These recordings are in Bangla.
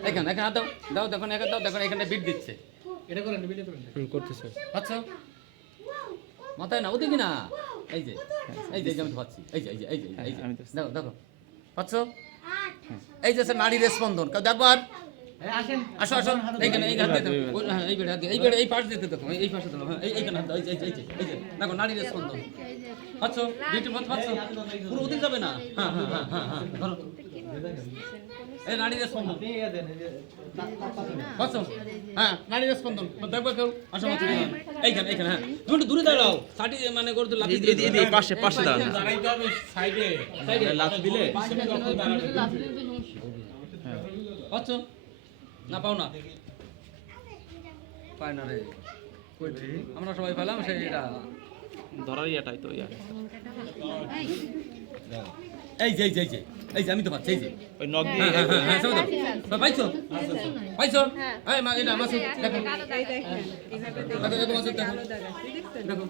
এখানে এখানে দাও দাও দেখুন এখানে দাও দেখুন এখানে বিট দিচ্ছে এটা করেন ভিডিও করেন করতেছে পাচ্ছ মাথায় না ওদিকে না এই যে এই যে আমি পাচ্ছি এই যে এই যে এই যে এই যে দেখো দেখো পাচ্ছ এই যে স্যার নারীর স্পন্দন দেখো আর আসো আসো এইখানে এই হাত হ্যাঁ, এই বেড়ে এই বেড়ে এই পাশ দিতে দেখো এই- পাশে দাও হ্যাঁ এই এইখানে হাত এই এই এই এই যে দেখো নারীর স্পন্দন পাচ্ছ বিউটি পাচ্ছ পুরো ওদিকে যাবে না হ্যাঁ হ্যাঁ হ্যাঁ হ্যাঁ হ্যাঁ ধরো এই স্পন্দন। হ্যাঁ স্পন্দন। দেখবে কেউ? আসো এইখানে এইখানে হ্যাঁ। তুমি দূরে দাঁড়াও। মানে করে তো দিয়ে এদিকে পাশে পাশে দাঁড়ান সাইডে। লাত দিলে? পাচ্ছ না পাও না। পায় না রে। আমরা সবাই পেলাম সেইটা ধরার ইয়াটাই তো ইয়া। এই যে এই যে এই যে এই যে আমি তো পাচ্ছি এই যে। ওই নক দিয়ে হ্যাঁ হ্যাঁ হ্যাঁ, হ্যাঁ হ্যাঁ হ্যাঁ পাইছো? পাইছো? হ্যাঁ মা এটা আমার দেখো। দেখো দেখো দেখো। দেখো।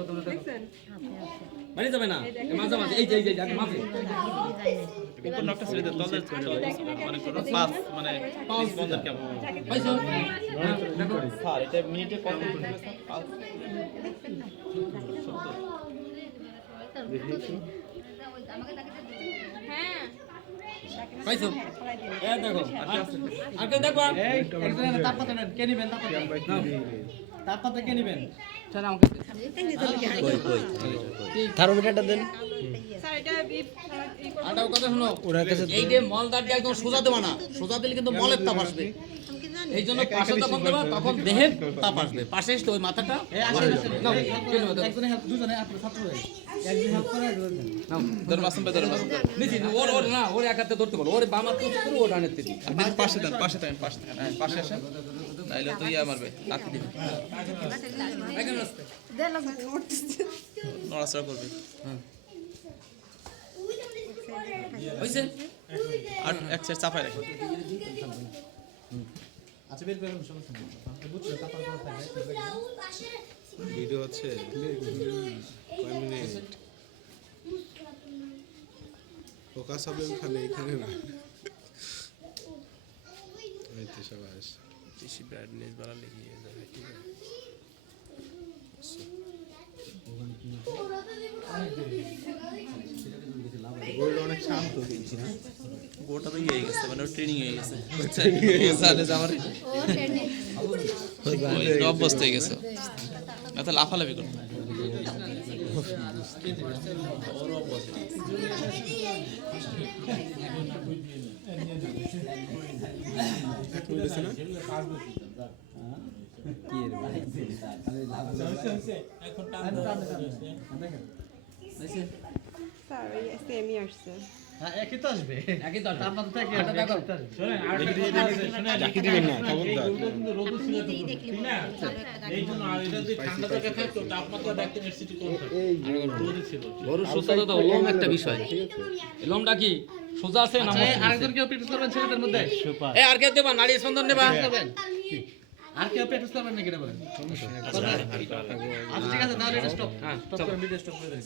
দেখো মানে যাবে না? মাঝে মাঝে এই যে এই যে দেখো মাঝে মানে থার্মোমিটারটা দেন। স্যার এটা এই- এই করব। আটাও কথা শোনো। এই যে মলদারটা একদম সোজা দেবা না। সোজা দিলে কিন্তু মলের তাপ আসবে। এই জন্য পাশে যখন দেবা তখন দেহের তাপ আসবে। পাশে এসে ওই মাথাটা হয়ে। ওর ওর না ওর এক হাতে ধরতে পারো ওর বাম হাতে পুরো ওর ডানের থেকে পাশে দেন পাশে দেন পাশে হ্যাঁ পাশে আসেন। নাইলে তো ইয়া মারবে লাথি দিবে। নড়াচড়া করবে। হয়েছে আর এক সাইড চাপায় রাখবে আচ্ছা বের করেন সমস্যা নেই। আপনি বুঝছেন তাপমাত্রা থাকে ভিডিও আছে কয় মিনিট। ফোকাস হবে ওখানে এখানে না। এই তো সবাই বেশি ব্রাইটনেস বাড়ালে গিয়ে যাবে ঠিক আছে? অনেক শান্ত কিন্তু না গোটা তো ইয়ে হয়ে গেছে মানে ট্রেনিং হয়ে গেছে। জানে যে আমার ওই অভ্যস্ত হয়ে গেছে। না তো লাফালাফি করবে এক মিনিট আছে না হ্যাঁ একই তো আসবে একই তো তাপমাত্রা থেকে হাতটা দেখো। ডাকি দিবেন না খবরদার গরুর সুস্থতা তো লোম একটা বিষয় এই কি সোজা আছে না আচ্ছা? আরেকজন কেউ প্র্যাকটিস করবেন ছেলেদের মধ্যে এ আর কে দেবা নারী স্পন্দন নেবা আর কেউ প্র্যাকটিস করবেন নাকি এটা বলেন আচ্ছা ঠিক আছে তাহলে এটা স্টপ হ্যাঁ স্টপ করেন ভিডিও স্টপ করে দেন